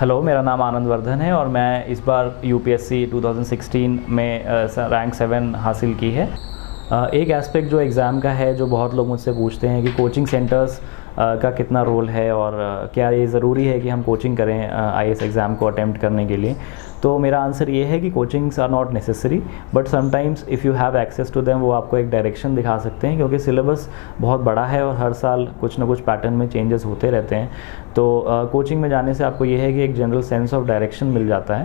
Hello, मेरा नाम आनंद वर्धन है और मैं इस बार यूपीएससी 2016 में रैंक 7 हासिल की है। एक एस्पेक्ट जो एग्ज़ाम का है, जो बहुत लोग मुझसे पूछते हैं कि कोचिंग सेंटर्स का कितना रोल है और क्या ये ज़रूरी है कि हम कोचिंग करें आईएएस एग्ज़ाम को अटेम्प्ट करने के लिए। तो मेरा आंसर ये है कि coachings are not necessary, but sometimes if you have access to them, वो आपको एक डायरेक्शन दिखा सकते हैं, क्योंकि सिलेबस बहुत बड़ा है और हर साल कुछ ना कुछ पैटर्न में चेंजेस होते रहते हैं। तो कोचिंग में जाने से आपको ये है कि एक जनरल सेंस ऑफ डायरेक्शन मिल जाता है।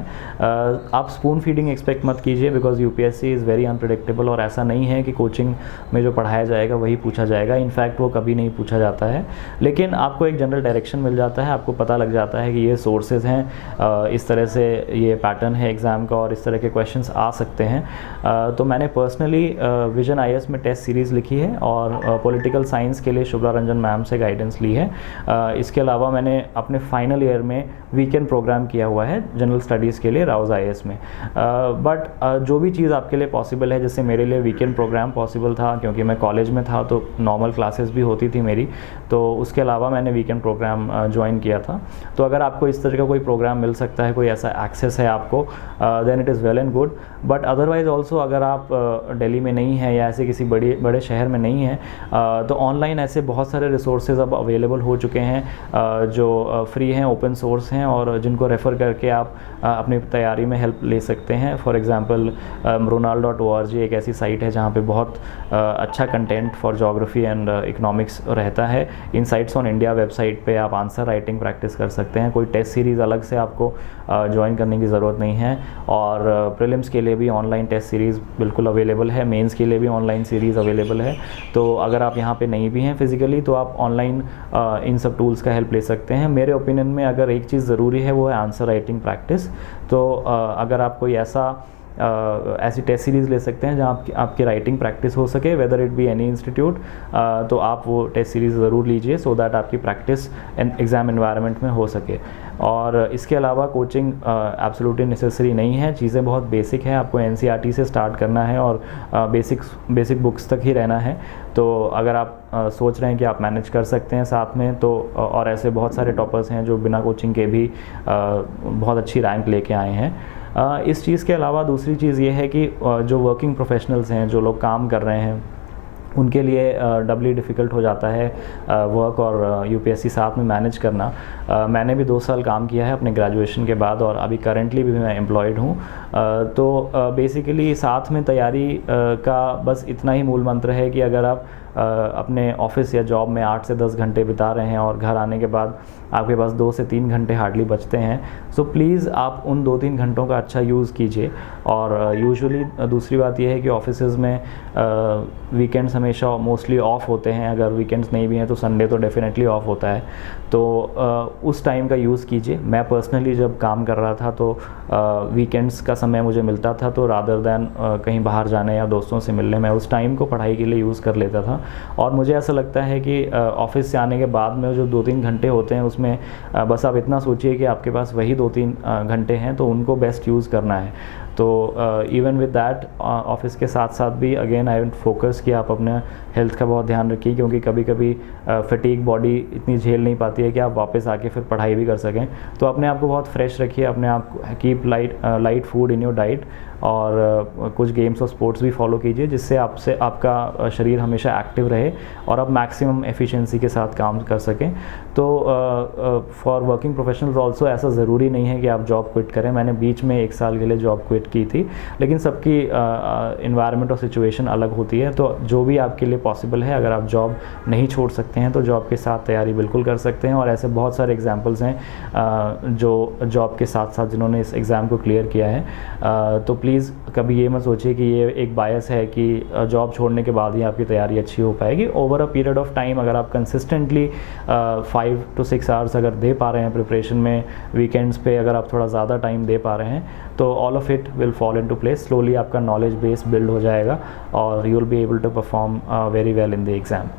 आप स्पून फीडिंग एक्सपेक्ट मत कीजिए, because UPSC is very unpredictable, और ऐसा नहीं है कि कोचिंग में जो पढ़ाया जाएगा वही पूछा जाएगा। इनफैक्ट वो कभी नहीं पूछा जाता है, लेकिन आपको एक जनरल डायरेक्शन मिल जाता है। आपको पता लग जाता है कि ये सोर्सेज हैं, इस तरह से ये पैटर्न है एग्ज़ाम का और इस तरह के क्वेश्चंस आ सकते हैं। तो मैंने पर्सनली विजन आईएएस में टेस्ट सीरीज़ लिखी है और पॉलिटिकल साइंस के लिए शुभ्रा रंजन मैम से गाइडेंस ली है। इसके अलावा मैंने अपने फाइनल ईयर में वीकेंड प्रोग्राम किया हुआ है जनरल स्टडीज़ के लिए राउज़ आईएएस में। बट जो भी चीज़ आपके लिए पॉसिबल है, जैसे मेरे लिए वीकेंड प्रोग्राम पॉसिबल था क्योंकि मैं कॉलेज में था, तो नॉर्मल क्लासेस भी होती थी मेरी, तो उसके अलावा मैंने वीकेंड प्रोग्राम ज्वाइन किया था। तो अगर आपको इस तरह का कोई प्रोग्राम मिल सकता है, कोई ऐसा एक्सेस है आपको, then it is well and good. But otherwise also अगर आप दिल्ली में नहीं हैं या ऐसे किसी बड़े शहर में नहीं हैं, तो ऑनलाइन ऐसे बहुत सारे रिसोर्सेज अब अवेलेबल हो चुके हैं जो फ्री हैं, ओपन सोर्स हैं, और जिनको रेफ़र करके आप अपनी तैयारी में हेल्प ले सकते हैं। फॉर एग्ज़ाम्पल mronal.org एक ऐसी साइट है जहाँ पे बहुत अच्छा content for geography and economics रहता है। इनसाइट्स ऑन इंडिया वेबसाइट पे आप आंसर राइटिंग प्रैक्टिस कर सकते हैं। कोई टेस्ट सीरीज़ अलग से आपको ज्वाइन करने की ज़रूरत नहीं है, और प्रीलिम्स के लिए भी ऑनलाइन टेस्ट सीरीज़ बिल्कुल अवेलेबल है, मेंस के लिए भी ऑनलाइन सीरीज़ अवेलेबल है। तो अगर आप यहाँ पे नहीं भी हैं फिज़िकली, तो आप ऑनलाइन इन सब टूल्स का हेल्प ले सकते हैं। मेरे ओपिनियन में अगर एक चीज़ ज़रूरी है वो है आंसर राइटिंग प्रैक्टिस। तो अगर आप कोई ऐसी टेस्ट सीरीज़ ले सकते हैं जहाँ आपकी राइटिंग प्रैक्टिस हो सके, whether it be any institute, तो आप वो टेस्ट सीरीज़ ज़रूर लीजिए, सो दैट आपकी प्रैक्टिस एग्ज़ाम एनवायरनमेंट में हो सके। और इसके अलावा कोचिंग एब्सोल्युटली नेसेसरी नहीं है। चीज़ें बहुत बेसिक हैं, आपको एनसीईआरटी से स्टार्ट करना है और बेसिक बुक्स तक ही रहना है। तो अगर आप सोच रहे हैं कि आप मैनेज कर सकते हैं साथ में, तो और ऐसे बहुत सारे टॉपर्स हैं जो बिना कोचिंग के भी बहुत अच्छी रैंक लेके आए हैं। इस चीज़ के अलावा दूसरी चीज़ ये है कि जो वर्किंग प्रोफेशनल्स हैं, जो लोग काम कर रहे हैं, उनके लिए डबली डिफ़िकल्ट हो जाता है वर्क और यूपीएससी साथ में मैनेज करना। मैंने भी 2 साल काम किया है अपने ग्रेजुएशन के बाद, और अभी करंटली भी मैं एम्प्लॉयड हूँ। तो बेसिकली साथ में तैयारी का बस इतना ही मूल मंत्र है कि अगर आप अपने ऑफिस या जॉब में 8 से 10 घंटे बिता रहे हैं और घर आने के बाद आपके पास 2 से 3 घंटे हार्डली बचते हैं, सो प्लीज़ आप उन 2-3 घंटों का अच्छा यूज़ कीजिए। और यूजुअली दूसरी बात यह है कि ऑफिसेज़ में वीकेंड्स हमेशा मोस्टली ऑफ होते हैं। अगर वीकेंड्स नहीं भी हैं तो संडे तो डेफिनेटली ऑफ होता है, तो उस टाइम का यूज़ कीजिए। मैं पर्सनली जब काम कर रहा था तो वीकेंड्स का समय मुझे मिलता था, तो रादर दैन कहीं बाहर जाने या दोस्तों से मिलने, मैं उस टाइम को पढ़ाई के लिए यूज़ कर लेता था। और मुझे ऐसा लगता है कि ऑफिस से आने के बाद में जो 2-3 घंटे होते हैं, उसमें बस आप इतना सोचिए कि आपके पास वही 2-3 घंटे हैं, तो उनको बेस्ट यूज़ करना है। तो इवन विद दैट ऑफिस के साथ साथ भी अगेन आई वुड फोकस कि आप अपने हेल्थ का बहुत ध्यान रखिए, क्योंकि कभी कभी फटीग बॉडी इतनी झेल नहीं पाती है कि आप वापस आके फिर पढ़ाई भी कर सकें। तो अपने आप को बहुत फ्रेश रखिए, अपने आप को keep light food in your diet, और कुछ गेम्स और स्पोर्ट्स भी फॉलो कीजिए, जिससे आपका शरीर हमेशा एक्टिव रहे और आप मैक्सिमम एफिशिएंसी के साथ काम कर सकें। तो फॉर वर्किंग प्रोफेशनल्स ऑल्सो ऐसा ज़रूरी नहीं है कि आप जॉब क्विट करें। मैंने बीच में 1 साल के लिए जॉब क्विट की थी, लेकिन सबकी इन्वायरमेंट और सिचुएशन अलग होती है। तो जो भी आपके लिए पॉसिबल है, अगर आप जॉब नहीं छोड़ सकते हैं तो जॉब के साथ तैयारी बिल्कुल कर सकते हैं। और ऐसे बहुत सारे एग्जांपल्स हैं जो जॉब के साथ साथ जिन्होंने इस एग्ज़ाम को क्लियर किया है। तो प्लीज़ कभी ये मत सोचिए कि ये एक बायस है कि जॉब छोड़ने के बाद ही आपकी तैयारी अच्छी हो पाएगी। Over a period of time अगर आप कंसिस्टेंटली 5 to 6 आवर्स अगर दे पा रहे हैं प्रिपरेशन में, वीकेंड्स पे अगर आप थोड़ा ज़्यादा टाइम दे पा रहे हैं, तो all of it will fall into place. Slowly आपका नॉलेज बेस बिल्ड हो जाएगा और you will be able to perform very well in the exam.